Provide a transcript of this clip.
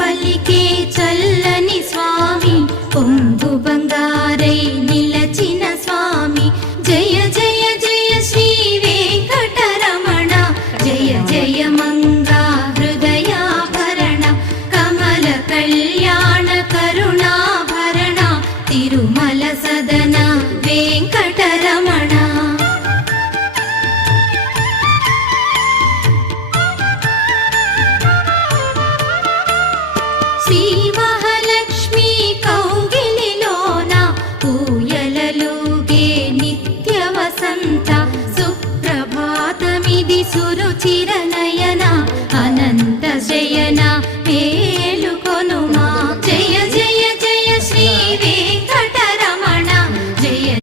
పలికే చల్లని స్వామి పొంగు బంగారై నిలచిన స్వామి జయ జయ జయ శ్రీ వెంకటరమణ జయ జయ మంగా హృదయాభరణ కమల కళ్యాణ కరుణాభరణ తిరుమల సదన వెంకటరమణ శ్రీ మహాలక్ష్మి కౌగిలిలోన ఊయలలుగే నిత్య వసంత సుప్రభాతమిది సురుచిర నయన అనంత శయన